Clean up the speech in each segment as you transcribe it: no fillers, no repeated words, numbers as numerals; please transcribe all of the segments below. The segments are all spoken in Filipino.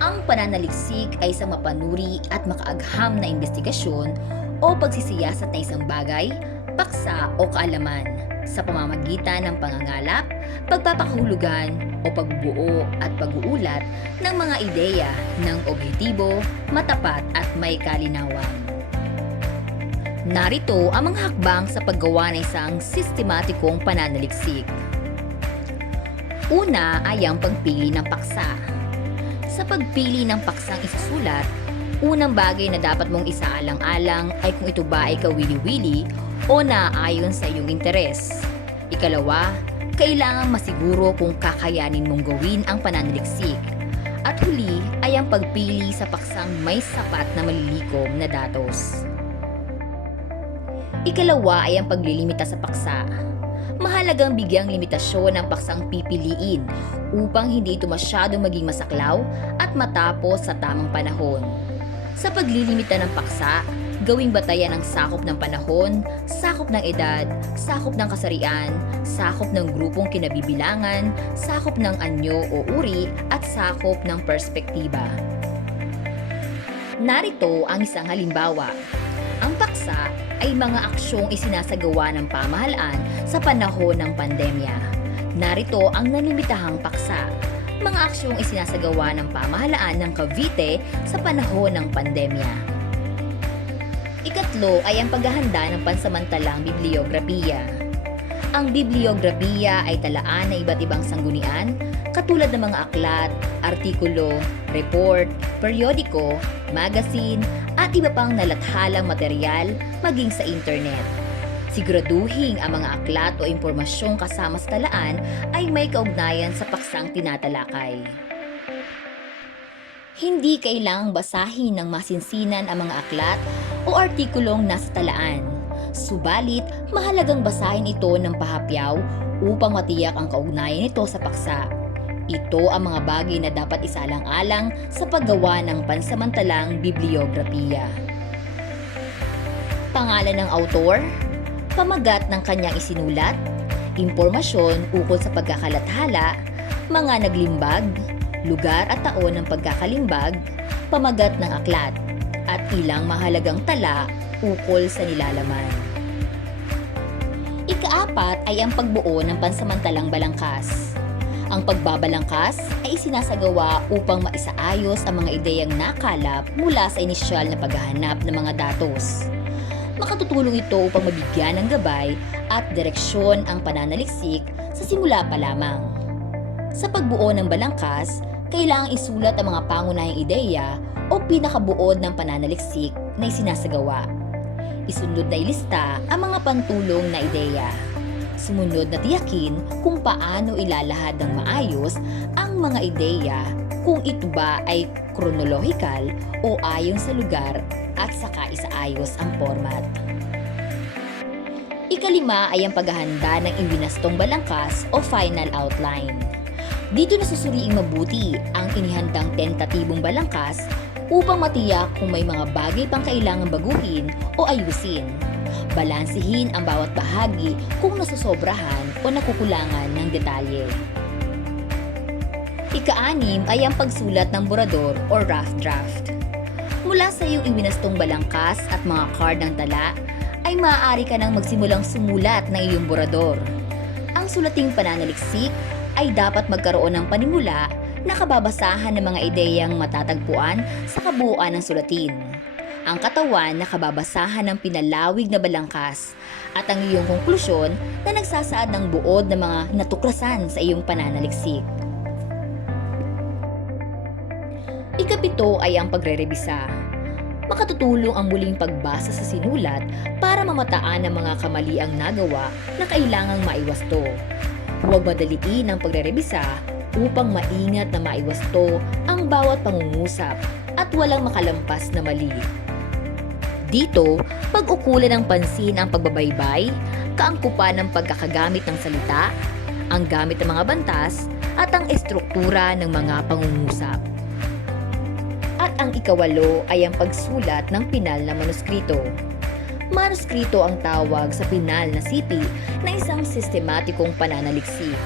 Ang pananaliksik ay isang mapanuri at makaagham na investigasyon o pagsisiyasat na isang bagay, paksa o kaalaman sa pamamagitan ng pangangalap, pagpapakahulugan o pagbubuo at pag-uulat ng mga ideya ng objektibo, matapat at may kalinawan. Narito ang mga hakbang sa paggawa ng isang sistematikong pananaliksik. Una ay ang pagpili ng paksa. Sa pagpili ng paksang isusulat, unang bagay na dapat mong isaalang-alang ay kung ito ba ay kawili-wili o naaayon sa iyong interes. Ikalawa, kailangang masiguro kung kakayanin mong gawin ang pananaliksik. At huli ay ang pagpili sa paksang may sapat na malilikom na datos. Ikalawa ay ang paglilimita sa paksa. Mahalagang bigyang limitasyon ang paksang pipiliin upang hindi ito masyadong maging masaklaw at matapos sa tamang panahon. Sa paglilimita ng paksa, gawing batayan ang sakop ng panahon, sakop ng edad, sakop ng kasarian, sakop ng grupong kinabibilangan, sakop ng anyo o uri, at sakop ng perspektiba. Narito ang isang halimbawa. Ang paksa ay mga aksyong isinasagawa ng pamahalaan sa panahon ng pandemya. Narito ang nalimitahang paksa. Mga aksyong isinasagawa ng pamahalaan ng Cavite sa panahon ng pandemya. Ikatlo ay ang paghahanda ng pansamantalang bibliografiya. Ang bibliografiya ay talaan ng iba't ibang sanggunian katulad ng mga aklat, artikulo, report, periodiko, magazine, at iba pang nalathalang material maging sa internet. Siguraduhin ang mga aklat o impormasyong kasama sa talaan ay may kaugnayan sa paksang tinatalakay. Hindi kailangang basahin ng masinsinan ang mga aklat o artikulong nasa talaan. Subalit, mahalagang basahin ito ng pahapyaw upang matiyak ang kaugnayan nito sa paksa. Ito ang mga bagay na dapat isalang-alang sa paggawa ng pansamantalang bibliografiya. Pangalan ng autor, pamagat ng kanyang isinulat, impormasyon ukol sa pagkakalathala, mga naglimbag, lugar at taon ng pagkakalimbag, pamagat ng aklat, at ilang mahalagang tala ukol sa nilalaman. Ikaapat ay ang pagbuo ng pansamantalang balangkas. Ang pagbabalangkas ay isinasagawa upang maisaayos ang mga ideyang nakalap mula sa inisyal na paghahanap ng mga datos. Makatutulong ito upang mabigyan ng gabay at direksyon ang pananaliksik sa simula pa lamang. Sa pagbuo ng balangkas, kailangang isulat ang mga pangunahing ideya o pinakabuod ng pananaliksik na isinasagawa. Isunod na ilista ang mga pantulong na ideya. Sumunod na tiyakin kung paano ilalahad ng maayos ang mga ideya, kung ito ba ay kronolohikal o ayon sa lugar, at saka isaayos ang format. Ikalima ay ang paghahanda ng ibinastong balangkas o final outline. Dito nasusuriing mabuti ang inihandang tentatibong balangkas upang matiyak kung may mga bagay pang kailangang baguhin o ayusin. Balansihin ang bawat bahagi kung nasusobrahan o nakukulangan ng detalye. Ika-anim ay ang pagsulat ng borador o rough draft. Mula sa iyong ibinastong balangkas at mga card ng tala, ay maaari ka nang magsimulang sumulat ng iyong borador. Ang sulating pananaliksik ay dapat magkaroon ng panimula na kababasahan ng mga ideyang matatagpuan sa kabuuan ng sulatin. Ang katawan na kababasahan ng pinalawig na balangkas at ang iyong konklusyon na nagsasaad ng buod ng mga natuklasan sa iyong pananaliksik. Ikapito ay ang pagrerebisa. Makatutulong ang muling pagbasa sa sinulat para mamataan ang mga kamaliang nagawa na kailangang maiwasto. Huwag madaliin ang pagrerebisa upang maingat na maiwasto ang bawat pangungusap at walang makalampas na mali. Dito, pag-ukulan ng pansin ang pagbabaybay, kaangkupan ng pagkakagamit ng salita, ang gamit ng mga bantas, at ang estruktura ng mga pangungusap. At ang ikawalo ay ang pagsulat ng pinal na manuskrito. Manuskrito ang tawag sa pinal na sipi ng isang sistematikong pananaliksik.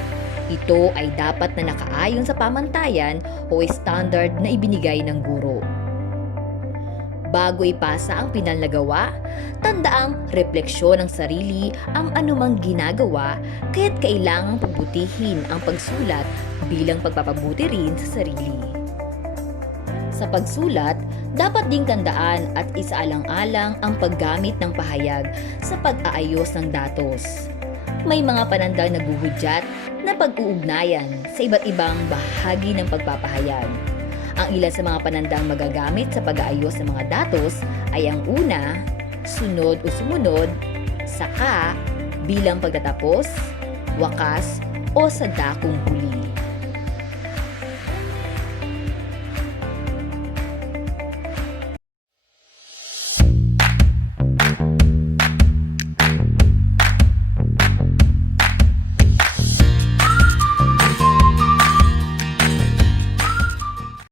Ito ay dapat na nakaayon sa pamantayan o standard na ibinigay ng guro. Bago ipasa ang pinal na gawa, tandaang refleksyon ng sarili ang anumang ginagawa kaya't kailangang pagbutihin ang pagsulat bilang pagpapabuti rin sa sarili. Sa pagsulat, dapat ding tandaan at isaalang-alang ang paggamit ng pahayag sa pag-aayos ng datos. May mga panandang naguhudyat na pag-uugnayan sa iba't ibang bahagi ng pagpapahayag. Ang ilan sa mga panandang magagamit sa pag-aayos ng mga datos ay ang una, sunod o sumunod, saka, bilang pagtatapos, wakas, o sa dakong huli.